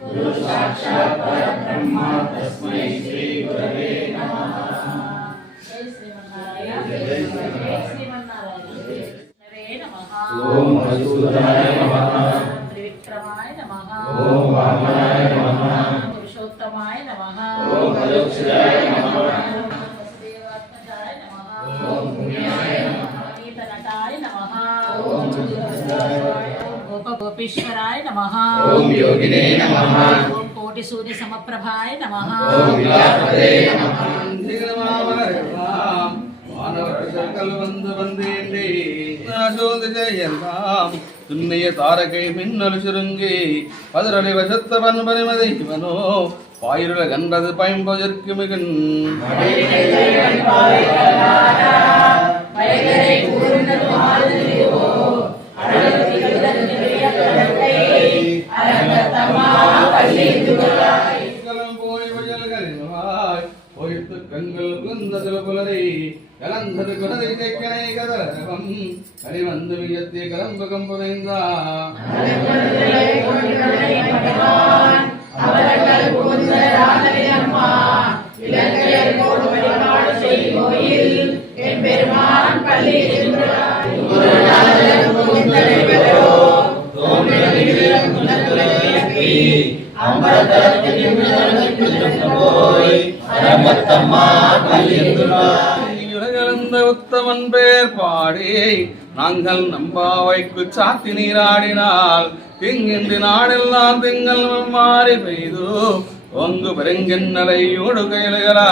गुरु साक्षात् परब्रह्म तस्मै श्री गुरवे नमः। जय श्रीमन्नारायण नमः। ओम मधुसूदनाय नमः। त्रिविक्रमाय नमः। ओम वामनाय नमः। पुरुषोत्तमाय नमः। ओम अलोक्षयाय नमः। वसुदेवात्मजाय नमः। ओम पुण्याय नमः। गीतनटाय नमः। ओम गोपगोपीश्वराय नमः। ओम योगिने नमः। ओम कोटिसूर्य समप्रभाय नमः। ओम विलापते नमः। துண்ணிய தாரகை மின்னல் சுருங்கி பதிரலை வசத்தவன் பரிமதை இவனோ பாயிருள கண்டது பயன்பதற்கு மிகன் கண்கள் குந்ததில் புலரை கலந்தது குணதை தேக்கனை கதரகம் கனிவந்து வியத்திய கலம்பு கம்புரைந்தா உத்தமன் பேர் பாடி நாங்கள் நம்பாவைக்கு சாத்தி நீராடினால் திங்கின்றி நாடெல்லாம் திங்கள் மாறி பெய்து ஒங்கு பெருங்கென்னலை ஓடு கையிலுகளா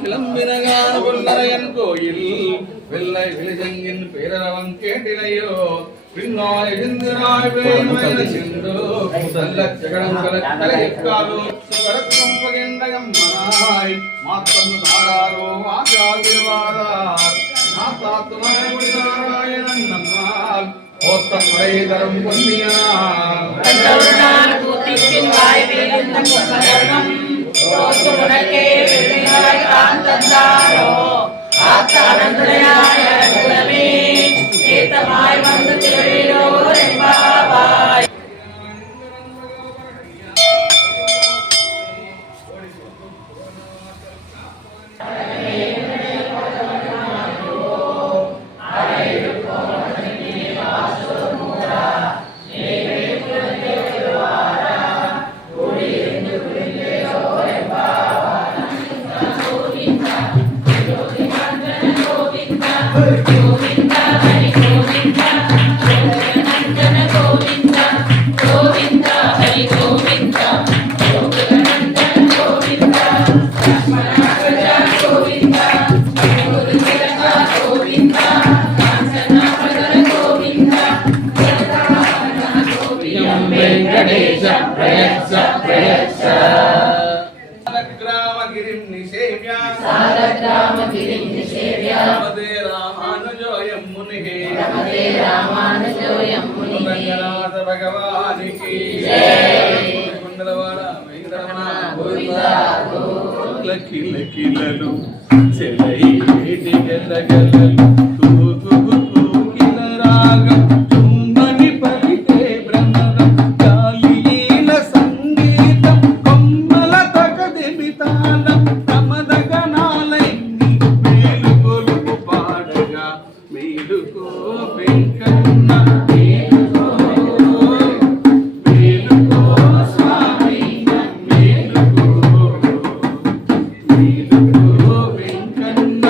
கிளம்பினகான கொல்லரையன் கோயில் வெள்ளை விழிசங்கின் பேரவன் கேட்டிலையோ பின்னால் எழுந்திராய் வேய்மயில சென்று நல்ல சகடம் கலக்காலோ சுகரக்கம் பகிர்ந்தகம்மனாய் மாத்தம் தாராரோ ஆகாதிருவாரார் மாத்தா துணை நாராயணன் நம்மால் ஓத்த முறை தரும் பொன்னியார் வந்து திருவிழோ என்பாவாய். కిలకిలలు చెలై గలగలలు వెంకన్న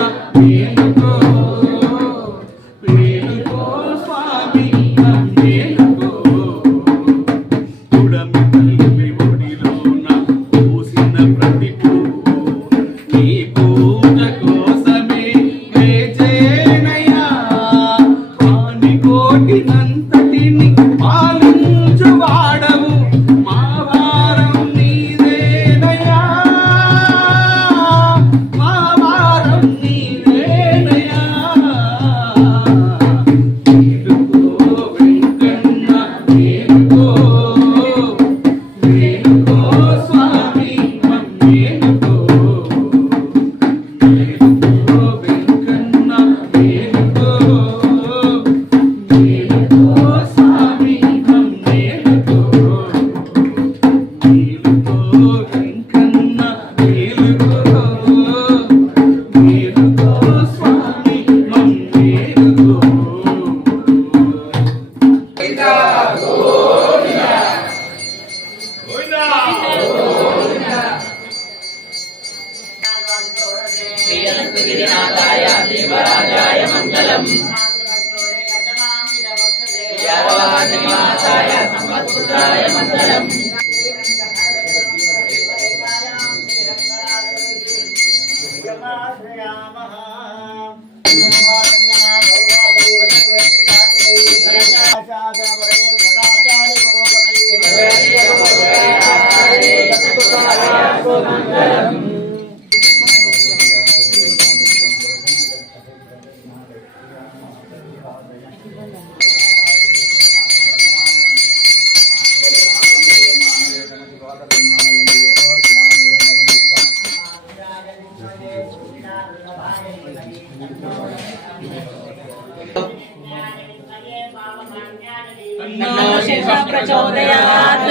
प्रचोदयात्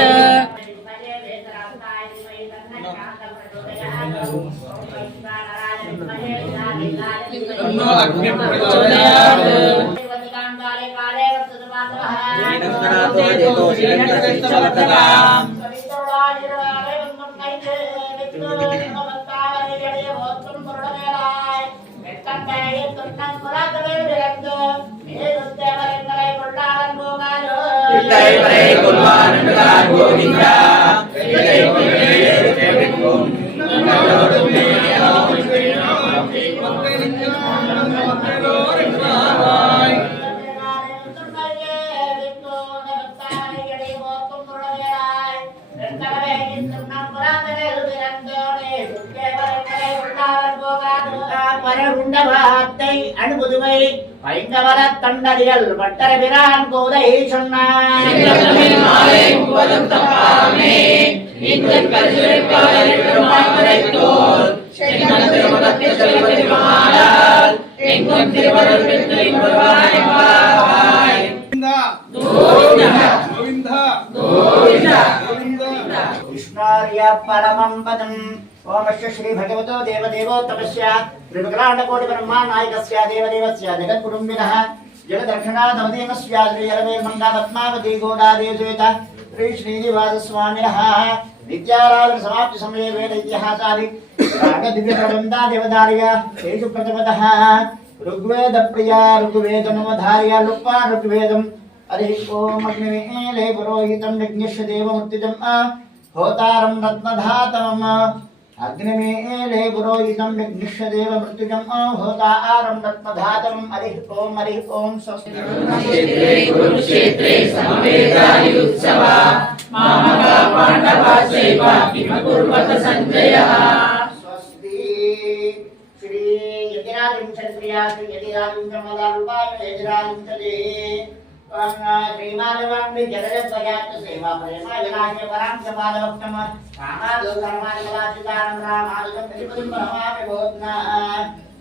பரகுண்டவாத்தை அனுபுதுமை பைந்தவர தண்டரியல் வட்டர பிரான் கோதை சொன்னார் कृष्णार्य परमं पदम् ओम श्री भगवतो देवदेवोत्तमस्य त्रिविक्राण्डकोटि ब्रह्माण्डनायकस्य देवदेवस्य जगत्कुटुम्बिनः जगदर्शनादवदेवस्य श्रीयरवे मङ्गापद्मावती गोदादेवसेत श्री श्रीनिवासस्वामिनः नित्याराधन समाप्ति समये वेद इतिहासादि दिव्यप्रबन्धा देवदार्य तेषु प्रथमतः ऋग्वेद प्रिया ऋग्वेदमवधार्य लुप्पा ऋग्वेदम् हरि ओम अग्निमीले पुरोहितं यज्ञस्य देवमूर्तिजम् होतारं रत्नधातमम् अग्निमीले पुरोहितं यज्ञस्य देवमूर्तिजम् होतारं रत्नधातमम् हरि ओम स्वस्ति कुरुक्षेत्रे समवेदायुत्सवा मामका पाण्डवाश्चैव किमकुर्वत सञ्जयः स्वस्ति श्री यतिराजं क्षत्रिया श्री यतिराजं मदारूपाय यतिराजं चले श्रीमाधवांनि जगजद्वयात् सेवा प्रेमा जनाय परां च पादवक्तम रामादो धर्मादिवाचितारं रामादं प्रतिपदं ब्रह्मापि बोध्ना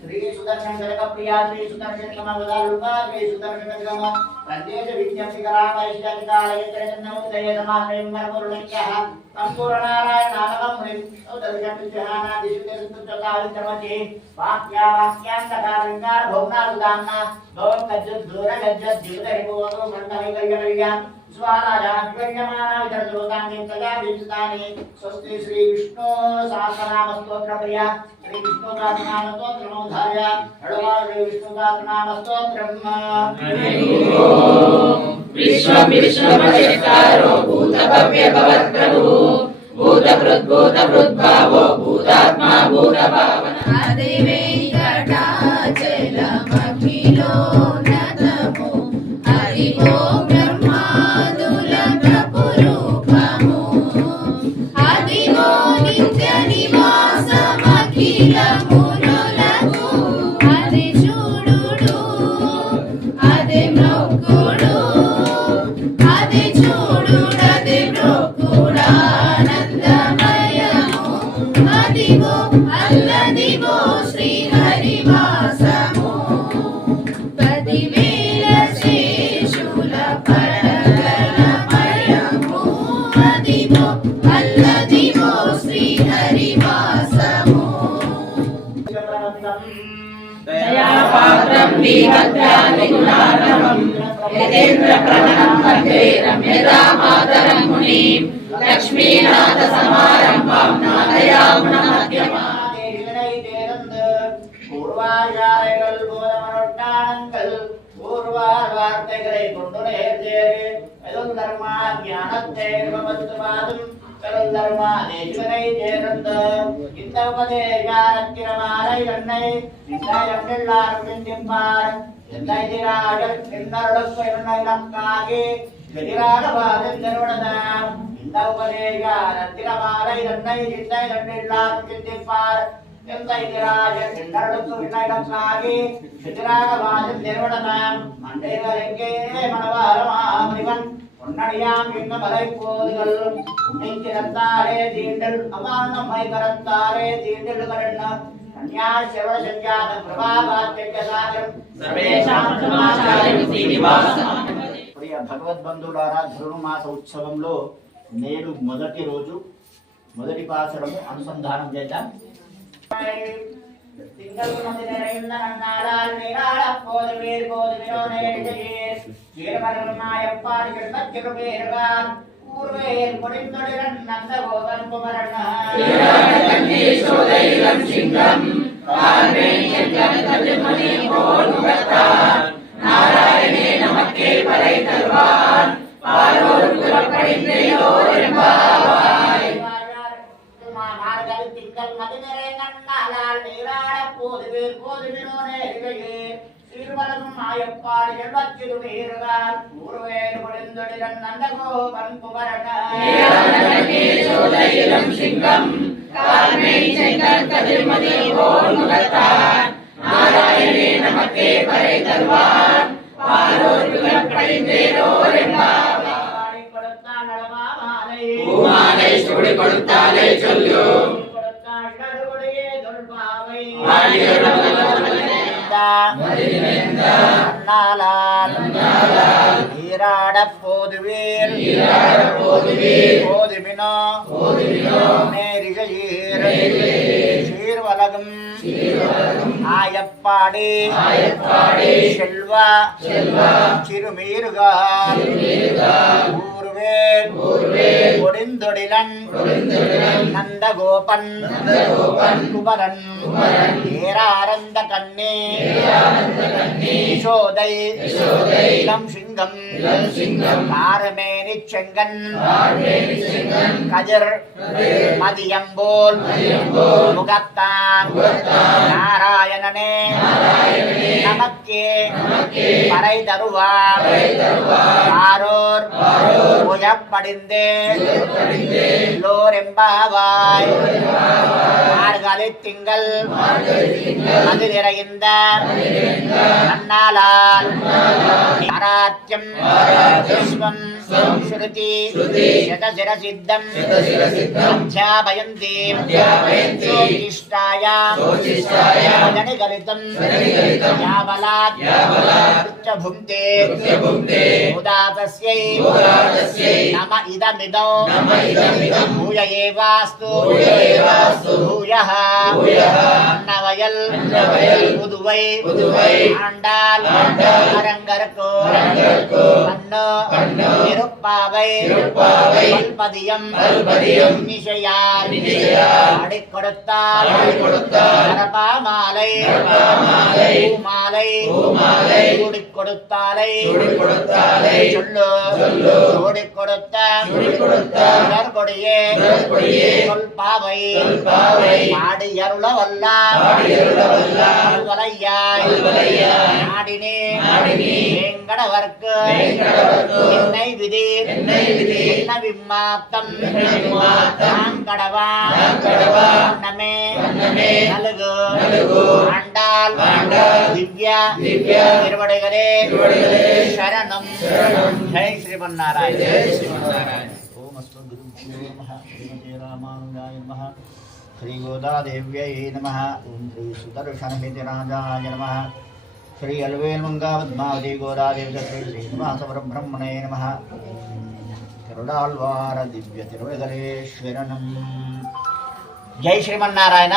श्री सुदर्शन जगप्रिया श्री सुदर्शन कमलदारूपा श्री सुदर्शन जगम प्रदेश विद्यापिकरामैश्यादिकालयत्रयन्नमुदय समाश्रयं वरपुरुणक्यः सम्पूर्णनारायणानवं हरिं उदर्शन विद्यहानादिशुद्धसुद्धकालिन्द्रमति वाक्यान्तकारङ्गार भौम्नादुदाम्ना भवं गज्जद्दूरगज्जद्युतरिपोदो मण्डलैकल्यकल्या स्वाराजान्विर्यमाना विदर्शोतानि तदा विंसतानि स्वस्ति श्री विष्णु सहस्रनामस्तोत्रप्रिया श्री विष्णु सहस्रनामस्तोत्रमोधार्य हळवाळ श्री विष्णु सहस्रनामस्तोत्रम् विश्वविश्वमचेतारो भूतभव्य भवत्प्रभु भूतभृद्भावो भूतात्मा भूतभावन आदिवेङ्कटाचलमखिलो नतमो हरिवो ब्रह्मादुलकपुरूपमो हरिवो नित्यनिवासमखिलमुनुलको हरि చూడుడు అదే మొక్కుడు అదే చూడుడు అదే మొక్కుడు ఆనందమయము అదిగో అల్లదిగో శ్రీ హరివాసము 10,000 శేషుల పడగలమయము అదిగో అల్లదిగో శ్రీ హరివాసము दयापात्रं वीहत्यादि गुणार्णवं यतेन्द्र प्रणतं वन्दे रम्यतामातरं मुनिं लक्ष्मीनाथ समारम्भां नादयामुनमध्यमाम् பூர்வாச்சாரைகள் பூதமனொட்டானங்கள் பூர்வார் வார்த்தைகளை கொண்டு நேர்ந்தேறு ஏதோ சகலதர்மா ஞானத்தேர்வமதுவாதும் சகலதர்மா தேசுவனை சேரந்த இந்த உபதேசாரத்திரமாலை என்னை நிச்சயம் எல்லாரும் சிந்திப்பார் என்னை திராஜர் என்னருடக்கு என்னை நமக்காகி எதிராக வாதம் தருவனதாம் இந்த உபதேசாரத்திரமாலை என்னை நிச்சயம் எல்லாரும் சிந்திப்பார் என்னை திராஜர் என்னருடக்கு என்னை நமக்காகி எதிராக வாதம் தருவனதாம் மண்டைவர் எங்கே மனவாரமாமணிவன் பொன்னடியாம் என்ன மலை போதுகள் உன்னைக்கிறத்தாரே தீண்டல் அமானம்மை கரத்தாரே தீண்டல் கரண்ண கன்யா சிவ சஞ்சாத பிரபாவாத்ய சாகரம் సర్వేషాం సమాచారం శ్రీనివాసం. ప్రియ భగవద్బంధువులారా ధనుర్మాస ఉత్సవంలో నేడు మొదటి రోజు మొదటి పాసరము అనుసంధానం చేద్దాం. திங்கள் மதி நிறைந்த நன்னாளால் நீராட போது வேறு போது வினோதேர் வீரமரமாயப்பாடி கிடத்திரு பேருவார் ஊர்வேல் முடிந்தொழிரன் நந்த கோதன் குமரன் நாராயணே நமக்கே பறை தருவான் பாரோர் புறப்படிந்தோர் என்பாவாய். திங்கள் மதி நிறைந்த நன்னாளால் நீராட போது வேறு போது வினோதேர் திருவலகும் மாயப்பாடி எழுபத்திரு வீரகார் ஊர்வேல் முடிந்தொழிரன் நந்த கோதன் குமரன் சோதையிலம் சிங்கம் கார்மை செங்கல் கதிர்மதி போல் முகத்தான் நாராயணே நமக்கே பறை தருவான் பாரோர் புறப்படிந்தோர் என்பாவாய். கொடுத்தான் நலமாலை பூமாலை சூடி கொடுத்தாலே சொல்லும் கொடுத்தான் இடருடைய தொல்பாவை நீராடப் போதுவீர் போதுமினோ நேரிகையீர் சீர்வலகும் ஆயப்பாடி செல்வா சிறுமீருகார் ஊர்வேல் ஒடிந்தொடிலன் நந்தகோபன் குமரன் ஏராரந்த கண்ணே யசோதை இளம் சிங்கம் காரமேனி செங்கன் கதிர் மதியம்போல் முகத்தான் நாராயணனே நமக்கே பறை தருவார் ஆரோர் புயப்படிந்தே லோரெம்பாவாய். மார்கழி திங்கள் அது நிறைந்த நன்னாளால் ஆராத்யம் விஸ்வம் ஸ்ருதி சதசிரசித்தம் அத்தியாபயந்தி சோதிஷ்டாயாம் ஜனிகலிதம் யாபலாத் உச்சபும்தே உதாதஸ்யை நம இதமிதோ பூய ஏவாஸ்து பூயः அன்னவயல் புதுவை ஆண்டாள் அரங்கற்கு அன்னோ திருப்பாவை பல்பதியம் நிஷையார் ஆடிக் கொடுத்தால் அரபாமாலை பூமாலை சூடிக் கொடுத்தாலை சொல்லு சூடிக் கொடுத்த கொடியே சொல்பாவை பாடியருள வல்லார் நாடினே வேங்கடவர்க்கு என்னை விதி என்ன விம்மாத்தம் கடவா அன்னமே நலுகு ஆண்டாள் திவ்யா திருவடைகளே சரணம். ஜெய் ஸ்ரீமன்னாராயண. ஓம் அஸ்மத் குருभ्यो நமः. ஸ்ரீமதே ராமானுஜாய நமः. ஸ்ரீ கோதாதேவ்யை நமः. ஓம் ஸ்ரீ சுதர்சனஹிதராஜாய நமः. श्री अलवेलमंगा पद्मावती गोदादेवी श्री श्रीनिवास परब्रह्मणे नमः. करुणाल्वार दिव्य तिरुवगलेश्वरनम. जय श्रीमन्नारायण.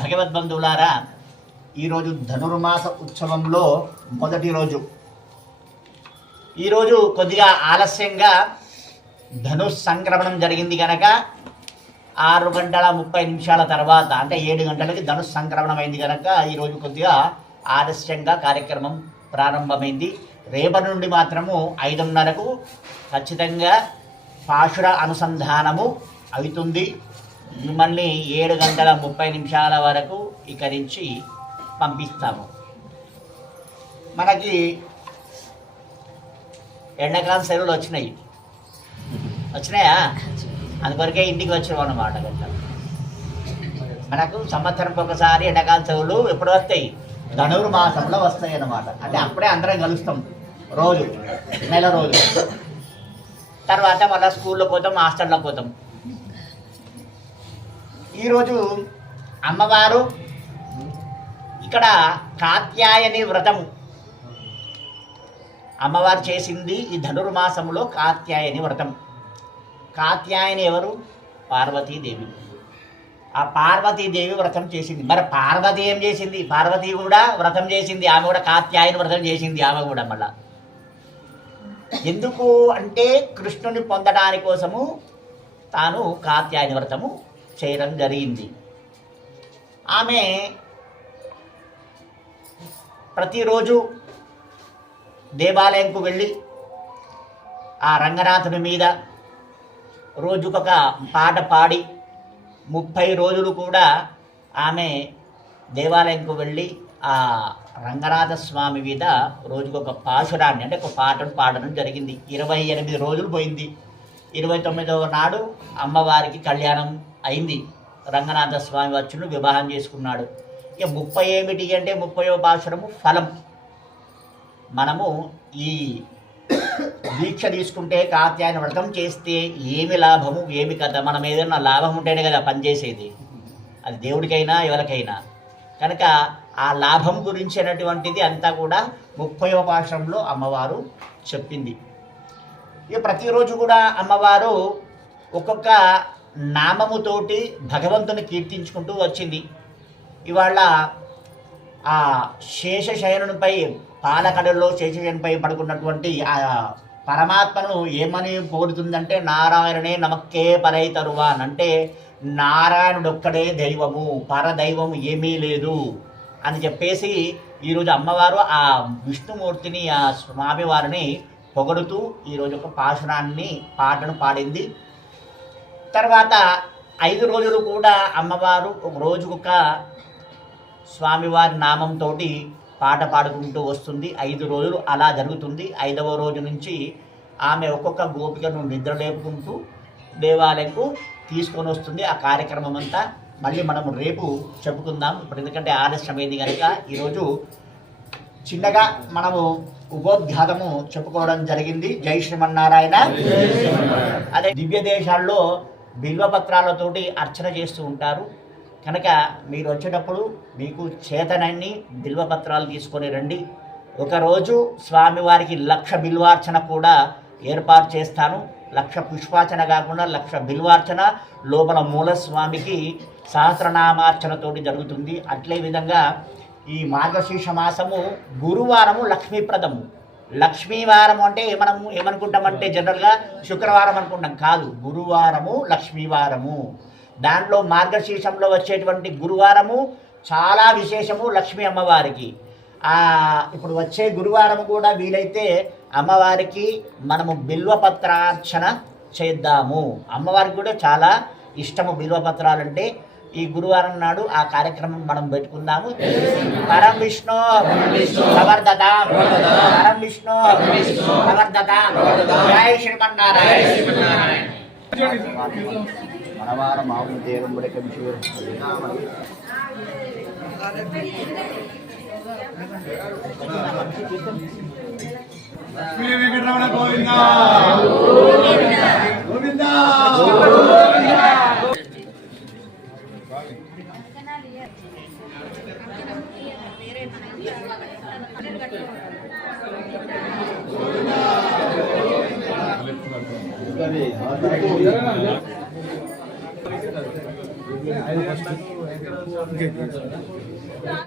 భగవద్బంధువులారా, ఈరోజు ధనుర్మాస ఉత్సవంలో మొదటి రోజు. ఈరోజు కొద్దిగా ఆలస్యంగా ధనుష్ సంక్రమణం జరిగింది కనుక 6:30 తర్వాత అంటే 7 గంటలకి ధనుష్ సంక్రమణం అయింది కనుక ఈరోజు కొద్దిగా ఆలస్యంగా కార్యక్రమం ప్రారంభమైంది. రేపటి నుండి మాత్రము 5:30కు ఖచ్చితంగా పాశుర అనుసంధానము అవుతుంది. మిమ్మల్ని 7:30 వరకు ఇక్కడి నుంచి పంపిస్తాము. మనకి ఎండాకాలం సెలవులు వచ్చినాయా? అందుకొరకే ఇంటికి వచ్చాం అన్నమాట. మనకు సంవత్సరంకి ఒకసారి ఎండాకాలం సెలవులు ఎప్పుడు వస్తాయి? ధనుర్మాసంలో వస్తాయి అన్నమాట. అంటే అప్పుడే అందరం కలుస్తాం రోజు, నెల రోజు. తర్వాత మళ్ళీ స్కూల్లో పోతాం, హాస్టల్లో పోతాం. ఈరోజు అమ్మవారు ఇక్కడ కాత్యాయని వ్రతము అమ్మవారు చేసింది ఈ ధనుర్మాసంలో కాత్యాయని వ్రతం. కాత్యాయని ఎవరు? పార్వతీదేవి. ఆ పార్వతీదేవి వ్రతం చేసింది. మరి పార్వతి ఏం చేసింది? పార్వతి కూడా వ్రతం చేసింది. ఆమె కూడా కాత్యాయని వ్రతం చేసింది. ఆమె కూడా మళ్ళా ఎందుకు అంటే కృష్ణుని పొందడాని కోసము తాను కాత్యాయని వ్రతము చేయడం జరిగింది. ఆమె ప్రతిరోజు దేవాలయంకు వెళ్ళి ఆ రంగనాథుని మీద రోజుకొక పాట పాడి 30 రోజులు కూడా ఆమె దేవాలయంకు వెళ్ళి ఆ రంగనాథ స్వామి మీద రోజుకొక పాశురాన్ని అంటే ఒక పాటను పాడడం జరిగింది. 28 రోజులు పోయింది. 29వ నాడు అమ్మవారికి కళ్యాణం అయింది. రంగనాథ స్వామి వచ్చును వివాహం చేసుకున్నాడు. ఇక 30 ఏమిటి అంటే 30వ పాశురము ఫలం. మనము ఈ దీక్ష తీసుకుంటే కాత్యాయన వ్రతం చేస్తే ఏమి లాభము ఏమి కథ? మనం ఏదైనా లాభం ఉంటేనే కదా పనిచేసేది, అది దేవుడికైనా ఎవరికైనా. కనుక ఆ లాభం గురించినటువంటిది అంతా కూడా 30వ పాశురంలో అమ్మవారు చెప్పింది. ఇక ప్రతిరోజు కూడా అమ్మవారు ఒక్కొక్క నామముతోటి భగవంతుని కీర్తించుకుంటూ వచ్చింది. ఇవాళ ఆ శేషశయనునిపై పాలకడల్లో శేషశయనుపై పడుకున్నటువంటి ఆ పరమాత్మను ఏమని పోరుతుందంటే నారాయణనే నమక్కే పరై తరువాన్, అంటే నారాయణుడొక్కడే దైవము, పరదైవము ఏమీ లేదు అని చెప్పేసి ఈరోజు అమ్మవారు ఆ విష్ణుమూర్తిని ఆ స్వామివారిని పొగడుతూ ఈరోజు ఒక పాటను పాడింది. తర్వాత 5 రోజులు కూడా అమ్మవారు ఒక రోజుకొక స్వామివారి నామంతో పాట పాడుకుంటూ వస్తుంది. 5 రోజులు అలా జరుగుతుంది. 5వ రోజు నుంచి ఆమె ఒక్కొక్క గోపికను నిద్రలేపుకుంటూ దేవాలయంకు తీసుకొని వస్తుంది. ఆ కార్యక్రమం అంతా మళ్ళీ మనం రేపు చెప్పుకుందాం. ఇప్పుడు ఎందుకంటే ఆలస్యమైంది కనుక ఈరోజు చిన్నగా మనము ఉపోద్ఘాతము చెప్పుకోవడం జరిగింది. జై శ్రీమన్నారాయణ. అదే దివ్య దేశాల్లో బిల్వపత్రాలతోటి అర్చన చేస్తూ ఉంటారు కనుక మీరు వచ్చేటప్పుడు మీకు చేతనన్ని బిల్వపత్రాలు తీసుకొని రండి. ఒకరోజు స్వామివారికి 1,00,000 బిల్వార్చన కూడా ఏర్పాటు చేస్తాను. 1,00,000 పుష్పార్చన కాకుండా 1,00,000 బిల్వార్చన, లోపల మూలస్వామికి సహస్రనామార్చనతోటి జరుగుతుంది. అట్లే విధంగా ఈ మార్గశీర్ష మాసము గురువారము లక్ష్మీప్రదము. లక్ష్మీవారం అంటే మనం ఏమనుకుంటామంటే జనరల్గా శుక్రవారం అనుకుంటాం, కాదు, గురువారము లక్ష్మీవారము. దాంట్లో మార్గశీర్షంలో వచ్చేటువంటి గురువారము చాలా విశేషము లక్ష్మీ అమ్మవారికి. ఇప్పుడు వచ్చే గురువారం కూడా వీలైతే అమ్మవారికి మనము బిల్వపత్రార్చన చేద్దాము. అమ్మవారికి కూడా చాలా ఇష్టము బిల్వపత్రాలంటే. ఈ గురువారం నాడు ఆ కార్యక్రమం మనం పెట్టుకుందాము. పరం విష్ణు ప్రవర్ధత, పరం విష్ణు ప్రవర్ధత. జై శ్రీమన్నారాయణ. మనవార మామూలు దేవుడి కంచూరు లక్ష్మీ వెంకటరమణ గోవిందా గోవిందా.